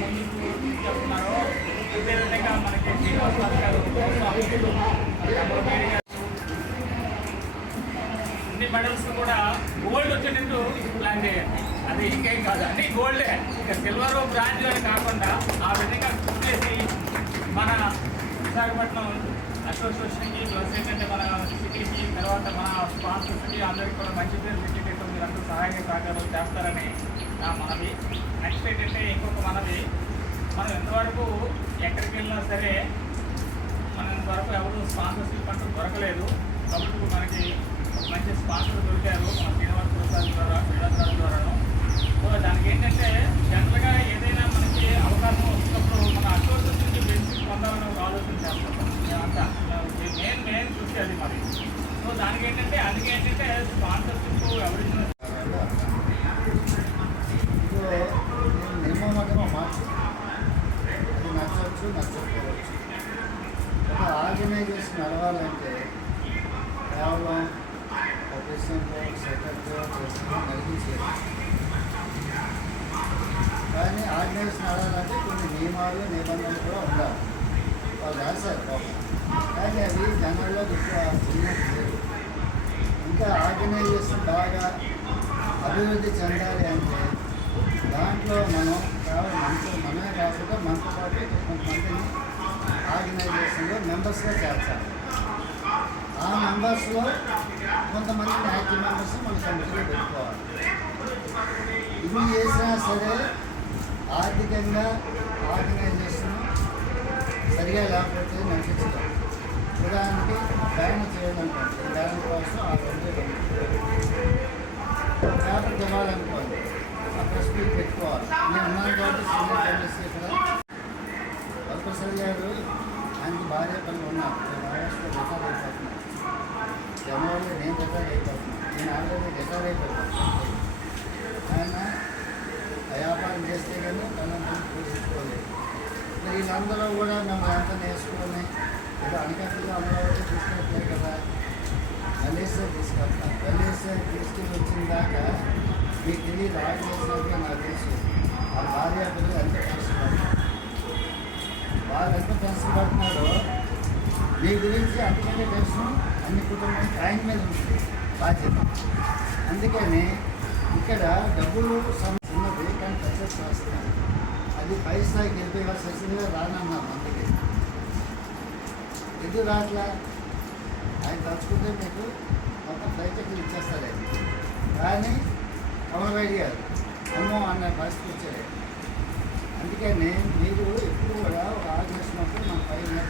ముందుకు తీసుకెళ్తున్నారో అదేవిధంగా మనకి శ్రీనివాస్ గారు అన్ని మెడల్స్ కూడా గోల్డ్ వచ్చేటట్టు ప్లాన్ చేయండి. అది ఇంకేం కాదు, అన్ని గోల్డే. ఇక సిల్వర్ బ్రాంజ్ అని కాకుండా ఆ విధంగా చేసి మన విశాఖపట్నం అసోసియేషన్కి ప్లస్ ఏంటంటే మన సిటీకి తర్వాత మన స్పాన్సర్స్కి అందరికీ కూడా మంచి పేరు పెట్టేటట్టు మీరందరూ సహాయ సహకారాలు చేస్తారని నా మనవి. నెక్స్ట్ ఏంటంటే ఇంకొక మనవి, మనం ఎంతవరకు ఎక్కడికి వెళ్ళినా సరే మనం ఇంతవరకు ఎవరు స్పాన్సర్షిప్ అంటూ దొరకలేదు. కాబట్టి మనకి మంచి స్పాన్సర్ దొరికారు మన శ్రీనివాస్ ప్రసాద్ ద్వారా క్రీడాకారుల ద్వారాను. సో దానికి ఏంటంటే జనరల్గా ఏదైనా మనకి అవకాశం వచ్చినప్పుడు మన అసోసియేషన్ నుంచి బెనిఫిట్ పొందాలని ఒక ఆలోచన చేస్తాం మేమంతా. మెయిన్ చూస్తే అది మరి. సో దానికి ఏంటంటే అందుకే ఏంటంటే స్పాన్సర్షిప్ ఎవరిచ్చిన అది నచ్చవచ్చు నచ్చకపోవచ్చు. ఒక ఆర్గనైజేషన్ నడవాలంటే కేవలం ప్రెసిడెంట్లో సెక్రటరీలో ప్రెసిడెంట్లో నడిపించేది. కానీ ఆర్గనైజేషన్ నడవాలంటే కొన్ని నియమాలు నిబంధనలు కూడా ఉండాలి. వాళ్ళు రాశారు పాపం, కానీ అవి జనాల్లో చిన్నట్లేదు. ఇంకా ఆర్గనైజేషన్ బాగా అభివృద్ధి చెందాలి అంటే దాంట్లో మనం మనమే కాకుండా మనతో పాటు కొంతమందిని ఆర్గనైజేషన్లో మెంబర్స్గా చేర్చాలి. ఆ మెంబర్స్లో కొంతమందిని యాక్టివ్ మెంబర్స్ మన కమిటీలో పెట్టుకోవాలి. ఇవి చేసినా సరే ఆర్థికంగా ఆర్గనైజేషన్ సరిగా లేకపోతే నడిపించడం. ఉదాహరణకి బ్యాన్ చేయాలనుకోండి, బ్యాన్ కోసం ఆ పేపర్ ఇవ్వాలనుకోండి, ఆ ప్రెస్ మీట్ పెట్టుకోవాలి. నేను ఉన్నాను కాబట్టి సీనియర్ జర్నలిస్ట్ ఇక్కడ వరప్రసాద్ గారు ఆయనకి భార్య పనులు ఉన్నారు. మహారాష్ట్రలో రిటైర్ అయిపోతున్నారు. జనవరిలో నేను రిటైర్ అయిపోతున్నాను. నేను ఆల్రెడీ రిటైర్ అయిపోతున్నాను. ఆయన వ్యాపారం చేస్తే కానీ తనని పూజించుకోలేదు. వీళ్ళందరూ కూడా మేము ఎంత నేర్చుకుని ఏదో అనకట్టుగా అమరావతి తీసుకెళ్తారు కదా, మలేషియా తీసుకెళ్తాం. మలేషియా తీసుకుని వచ్చిన దాకా మీకు తెలియదు. ఆర్గనైజేషన్గా నాకు తెలుసు ఆ భార్య పిల్లలు ఎంత కష్టపడుతున్నారు, వాళ్ళు ఎంత కష్టపడుతున్నారో మీ గురించి అంతకంటే టెన్షన్ అన్ని కుటుంబానికి ఆయన మీద ఉంటుంది బాధ్యత. అందుకని ఇక్కడ డబ్బులు ఉన్నది కానీ సక్సెస్ రాస్తున్నారు. అది పై స్థాయికి వెళ్ళిపోయి వాళ్ళు సక్సెస్గా రానన్నారు. అందుకే ఎందుకు రాట్లా? ఆయన తలుచుకుంటే మీకు మొత్తం ఫ్లైట్ ఎక్కడ ఇచ్చేస్తారు. కానీ కమలరాయుడు గారు అమ్మో అన్న పరిస్థితి వచ్చారు. అందుకని మీరు ఎప్పుడు కూడా ఒక ఆలోచించినప్పుడు మన పైన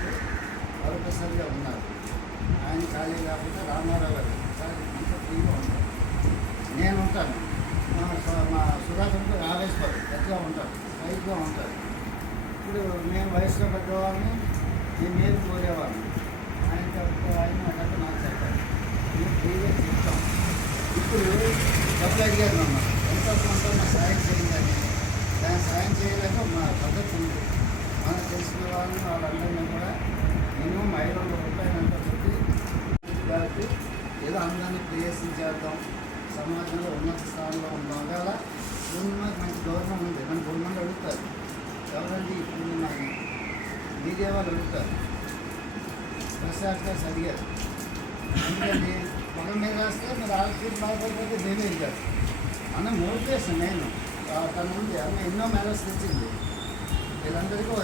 వరప్రసాద్గా ఉన్నారు. ఆయన ఖాళీ కాకుండా రామారావు గారు అంత ఫ్రీగా ఉంటారు. నేను ఉంటాను. మా సుధాకర్తో ఆవేశపడు గట్టిగా ఉంటారు, స్ట్రైట్గా ఉంటారు. ఇప్పుడు మేము వయసులో పెద్దవాళ్ళని నేను మీరు కోరేవాళ్ళని ఆయన నాకంటే నాకు చెప్పారు. మేము ఫ్రీగా చెప్తాం. ఇప్పుడు డబ్బులు అడిగారు మమ్మల్ని ఎంతో కొంత మా సాయం చేయాలని. దాన్ని సాయం చేయలేక మా పద్ధతి ఉంది. మనకు తెలిసిన వాళ్ళని వాళ్ళందరినీ కూడా మినిమం 500 రూపాయలు అంతా పెట్టి కాబట్టి ఏదో అందరినీ క్రియేషన్ చేద్దాం, సమాజంలో ఉన్నత స్థానంలో ఉందాం. ఒకవేళ మనకి మంచి గౌరవం ఉంది. మన గవర్నమెంట్ అడుగుతారు ఎవరండి ఇప్పుడు మన మీడియా వాళ్ళు అడుగుతారు. ప్రసాద్ గారు అడిగారు. అందుకని మన మీద రాస్తే మీరు ఆలోచించి బాధపడిపోతే మేమే ఇచ్చారు అన్న మోటివేషన్. నేను తన ఉంది అన్న ఎన్నో మెడల్స్ తెచ్చింది. వీళ్ళందరికీ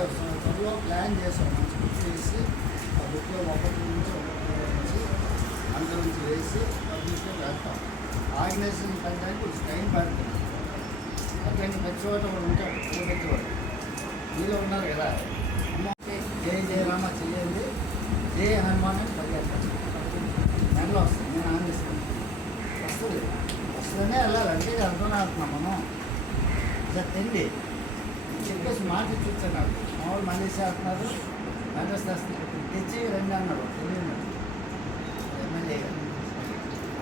త్వరలో ప్లాన్ చేసాం. మంచి బుక్ చేసి ఆ బుక్లో ఒకటి నుంచి అందరి నుంచి వేసి పబ్లిక్లో వేస్తాం. ఆర్గనైజేషన్ పెట్టడానికి కొంచెం టైం పడుతుంది. అట్లాంటి ప్రతి చోట కూడా ఉంటాడు. ప్రతి వాడు మీలో ఉన్నారు కదా. జై జయరామ చెయ్యండి, జై హనుమాన్ అని పరిగెత్తాను. నెలలో వస్తుంది. నేను ఆనందిస్తాను. వస్తుందనే వెళ్ళాలి. అంటే అర్థం అవుతున్నాం మనం. ఇలా తిండి చెప్పేసి మాట చూస్తాను. నాకు మామూలు మనిషి చేస్తున్నారు, మెడ్రస్ తెచ్చి రండి అన్నాడు. తెలియదు ఎమ్మెల్యే గారు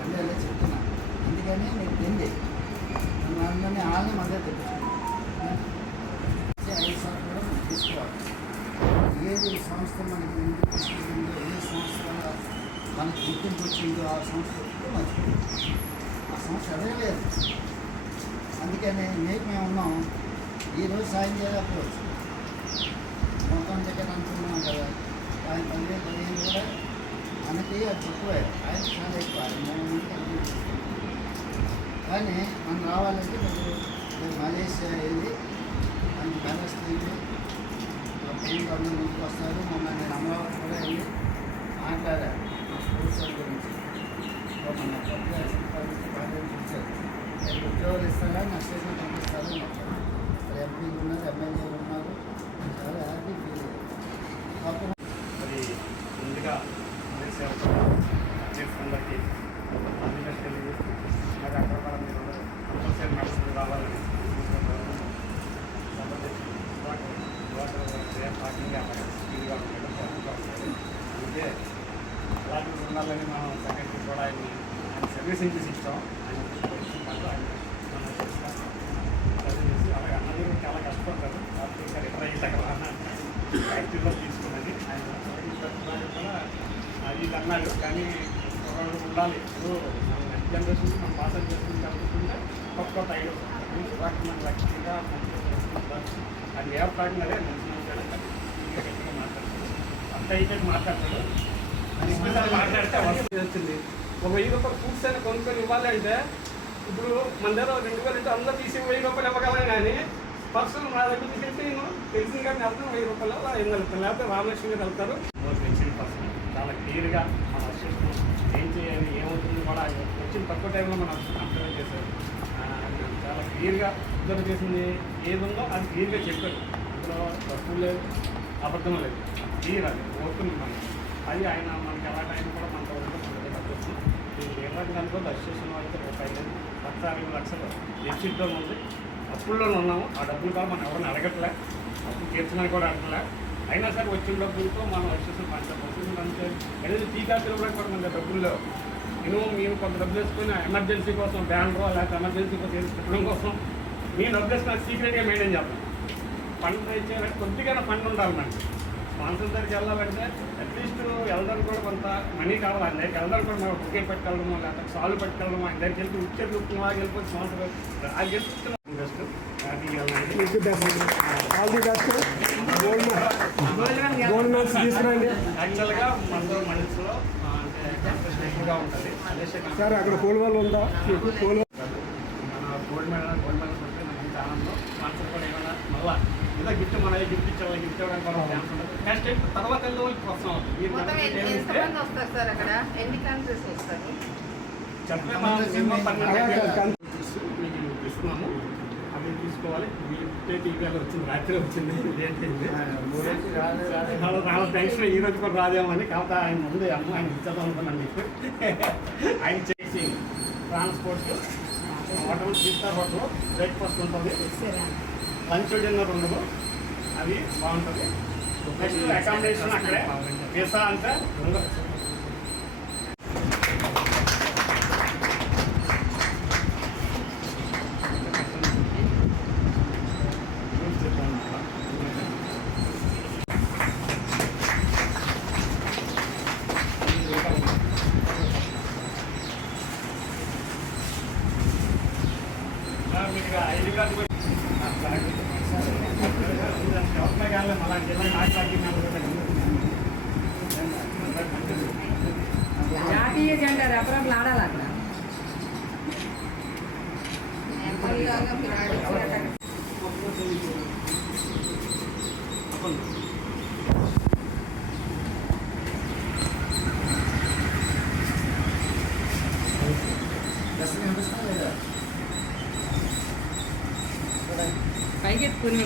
ఎమ్మెల్యే చెప్తున్నాను. అందుకని మీకు తిండి అందరినీ వాళ్ళని మధ్య తెప్పించుకున్నాను. 5 సార్లు కూడా మనం తీసుకోవాలి. ఏది సంస్థ మనకి ముందుకు తీసుకుంటుందో, ఏ సంస్థ వల్ల మనకు గుర్తింపు వచ్చిందో ఆ సంస్థ మర్చిపోయింది. ఆ సంస్థ అదే లేదు. అందుకని మేము ఉన్నాం. ఈరోజు సాయం చేయకపోవచ్చు. మొత్తం టికెట్ అనుకున్నాం కదా, ఆయన 15 కూడా మనకి అది తక్కువే, ఆయన చాలా ఎక్కువ. ఆయన 3 మందికి అనిపించింది. కానీ మనం రావాలంటే మీరు మలేషియా వెళ్ళి మన బ్యాలెన్స్ తిరిగి అప్పుడు అందరూ ముందుకు వస్తారు. మొన్న నేను అమరావతి కూడా వెళ్ళి మాట్లాడాను మా స్కూల్స్ గురించి. మన కొత్తగా చూసారు ఉద్యోగాలు ఇస్తారా, నా స్టేషన్ పంపిస్తారని చెప్పారు. ఎంపీలు ఉన్నారు, ఎమ్మెల్యేలు ఉన్నారు, చాలా హ్యాపీ ఫీల్ అయ్యారు. మరి ముందుగా అందరికీ అభినందనలు తెలియజేస్తూ మరి అక్కడ కూడా మీరు కంపల్సరీ నడుచుకుని రావాలని సంబంధించి పార్కింగ్ స్పీడ్గా ఉండడం అందుకే అలాంటి ఉండాలని మనం సెక్రటరీ కూడా ఆయన సర్వీసింగ్ చేసి ఇచ్చాం. ఆయన మనం చేసి అలాగే అందరూ చాలా కష్టపడతారు. కాబట్టి రిటర్ అయ్యేట యాక్టివ్గా తీసుకున్నది ఆయన కూడా అది అన్నాడు. కానీ ఒకళ్ళు ఉండాలి. ఇప్పుడు మన నెక్స్ట్ జనరేషన్ మనం పాస్ చేసుకుని కలుపుకుంటే కొత్త కొత్త ఐడియాస్ మన లక్ష్యంగా మంచిగా చేసుకుంటారు. అది ఏ ప్రాబ్లం అదే మంచిగా గట్టిగా మాట్లాడతాడు. అంత అయితే మాట్లాడతాడు. అది మాట్లాడితే వచ్చింది. ఒక 1000 రూపాయలు ఫ్రూట్స్ అయినా కొనుక్కొని ఇవ్వాలి అంటే ఇప్పుడు మన దగ్గర 2000 అంటే అందరూ తీసి 1000 రూపాయలు ఇవ్వగలం. కానీ పర్సనల్ నా దగ్గర తీసుకెళ్తే నేను తెలిసిన కానీ వెళ్తాను 1000 రూపాయలు అలా ఏం వెళ్తాను. లేకపోతే రామలక్ష్మి గారు వెళ్తారు. తెలిసిన పర్సన్ చాలా క్లియర్గా మన అసిస్టెంట్ ఏం చేయాలి ఏమవుతుంది కూడా వచ్చిన తక్కువ టైంలో మన అసిస్టెంట్ అబ్జర్వ్ చేశారు. చాలా క్లియర్గా అబ్జర్వ్ చేసింది ఏది ఉందో అది క్లియర్గా చెప్పారు. అందులో తప్పు లేదు, అబద్ధం లేదు, క్లియర్ అది ఓపెన్ మనకి. అది ఆయన మనకి ఎలా టైం కూడా మనతో ఉంటుంది. తప్పొచ్చు దీనికి ఏమైనా అనుకోద్దు. అసిస్టేషన్ అయితే ఒక 5 లక్షలు ఎక్సిట్తో ఉంది. అప్పుల్లోనే ఉన్నాము. ఆ డబ్బులు కూడా మనం ఎవరిని అడగట్లే, అప్పుడు తీర్చడానికి కూడా అడగలే. అయినా సరే వచ్చిన డబ్బులతో మనం వచ్చేసి పంచాలి. అంటే ఏదైతే టీకాసులు కూడా మన డబ్బులు లేవు. మేము కొంత డబ్బులు వేసుకుని ఎమర్జెన్సీ కోసం బ్యానరో లేకపోతే ఎమర్జెన్సీ కోసం పెట్టడం కోసం మేము డబ్బులు వేసుకుని సీక్రెట్గా మెయింటైన్ చేస్తాం. ఫండ్ ఇచ్చేయాలంటే కొద్దిగా ఫండ్ ఉండాలి మనకి. స్పాన్సర్ దగ్గరికి వెళ్ళాలంటే అట్లీస్ట్ వెళ్ళడానికి కూడా కొంత మనీ కావాలి. ఆయన దగ్గరికి వెళ్ళడానికి కూడా మనం బుకే పెట్టుకెళ్ళడమో లేకపోతే సాల్వ్ పెట్టుకెళ్ళడమో ఆయన దగ్గరికి వెళ్ళి ఉచ్చేది లాగా వెళ్ళిపోతే స్పాన్సర్ అది చెప్తున్నాం. బెస్ట్ యాక్చువల్గా మనతో మనసులో అంటే ఎక్కువగా ఉంటుంది. సార్ అక్కడ గోల్డ్ మెడల్ ఉందా? మన గోల్డ్ మెడల్ వస్తే మనకి ఆనందం. స్పాన్సర్ కూడా ఏమైనా మళ్ళీ ఏదో గిఫ్ట్ మన గిఫ్ట్ ఇచ్చేవాళ్ళు గిఫ్ట్ ఇవ్వడానికి కూడా ఛాన్స్ ఉంటుంది. నెక్స్ట్ తర్వాత వెళ్ళే వాళ్ళకి వస్తాం మీకు ఇస్తున్నాము. అవి తీసుకోవాలి. టీవీలో వచ్చింది, రాత్రి వచ్చింది, లేట్ అయింది. చాలా టెన్షన్ ఈ రోజు కూడా రాదేమని. కాకపోతే ఆయన ముందు అమ్మ ఆయన ఇచ్చేద్దాం అనుకున్నాను. ఆయన చేసి transport hotel 3 star hotel breakfast ఉంటుంది, లంచ్ డిన్నర్ ఉండదు. అవి బాగుంటుంది. నెక్స్ట్ అకామిడేషన్ అక్కడే. వీసా అంటే ఉండదు. మీకు ఐడి కార్డు కూడా మళ్ళీ జిల్లా జాతీయ జెండా రెఫరెంట్లు ఆడాలి అక్కడ. పైకి ఎత్తుకుని